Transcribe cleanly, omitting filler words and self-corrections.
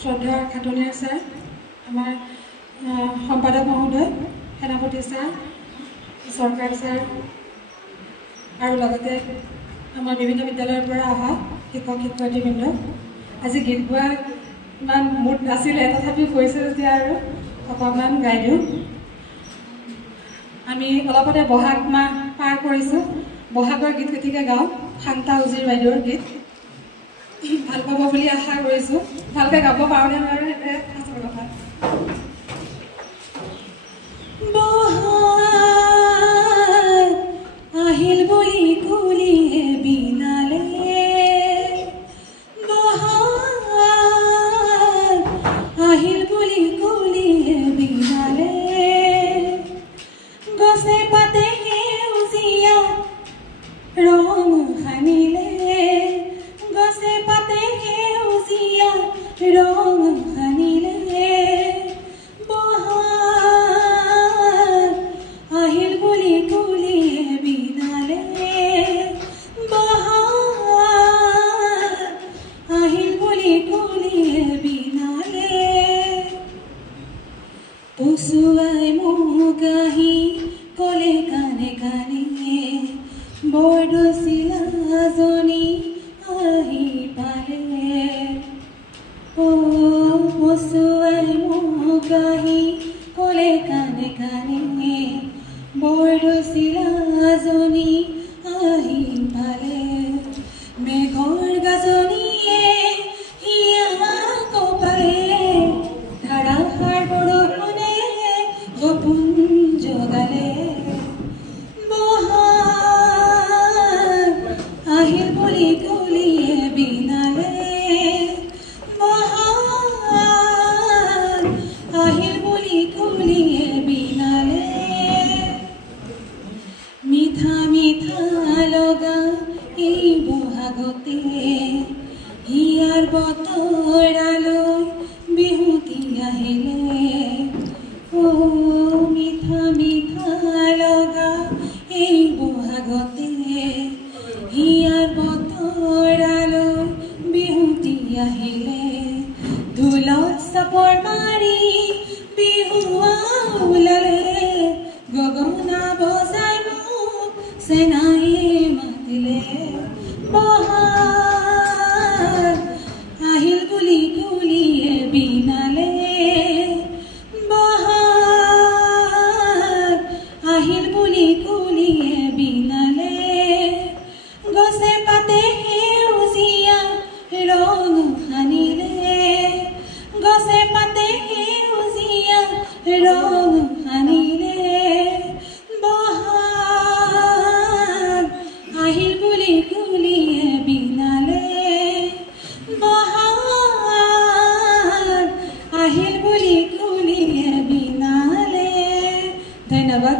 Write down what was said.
শ্ৰদ্ধাৰ খাটনিয়াৰ ছাৰ, আমাৰ সম্পাদক মহোদয়, সেনাপতি ছাৰ, চৰকাৰ ছাৰ আৰু লগতে আমাৰ বিভিন্ন বিদ্যালয়ৰ পৰা অহা শিক্ষক শিক্ষয়িত্ৰীবৃন্দ, আজি গীত গোৱা ইমান মুড নাছিলে, তথাপিও কৈছে যেতিয়া আৰু অকণমান গাই দিওঁ। আমি অলপতে বহাগ মাহ পাৰ কৰিছোঁ, বহাগৰ গীত গতিকে গাওঁ, শান্তা উজিৰ বাইদেউৰ গীত। ভাল পাব বুলি আশা কৰিছোঁ। ভালকৈ গাব পাৰোঁনে নোৱাৰোঁ সেইটোৱে আচল কথা। বহাগ আহিল বুলি কুলিয়ে বিনালে, বহাগ আহিল বুলি কুলিয়ে বিনালে, গছে পাতে সেউজীয়া ৰং সানিলে, গছে পাতে সেউজীয়া ৰং সানিলে, বহাগ আহিল বুলি কুলিয়ে বিনালে, বহাগ আহিল বুলি কুলিয়ে বিনালে, পচুৱাই মোক আহি কলে কানে কানে, বৰদৈচিলাজনী আহি পালে, পচুৱাই মোক আহি কলে কানে কানে, বৰদৈচিলাজনী আহি পালে, মেঘৰ গাজনিয়ে হিয়া কপালে, ধাৰাসাৰ বৰষুণে সপোন জগালে, বহাগ আহিল বুলি কুলিয়ে বিনালে, বহাগ আহিল বুলি কুলিয়ে বিনালে, মিঠা মিঠা লগা এই বহাগতে হিয়াৰ বতৰালৈ বিহুতি আহিলে, মিঠা মিঠা লগা এই বহাগতে হিয়াৰ বতৰালৈ বিহুতি আহিলে, ঢোলত চাপৰ মাৰি বিহুৱা ওলালে, গগনা বজাই মোক চেনায়ে মাতিলে, বহাগ আহিল বুলি কুলিয়ে বিনালে, বহাগ আহিল বুলি কুলিয়ে বিনালে, গছে পাতে সেউজীয়া ৰং সানিলে, গছে পাতে সেউজীয়া ৰং সানিলে, বহাগ আহিল বুলি কুলিয়ে বিনালে, বহাগ আহিল বুলি কুলিয়ে বিনালে। ধন্যবাদ।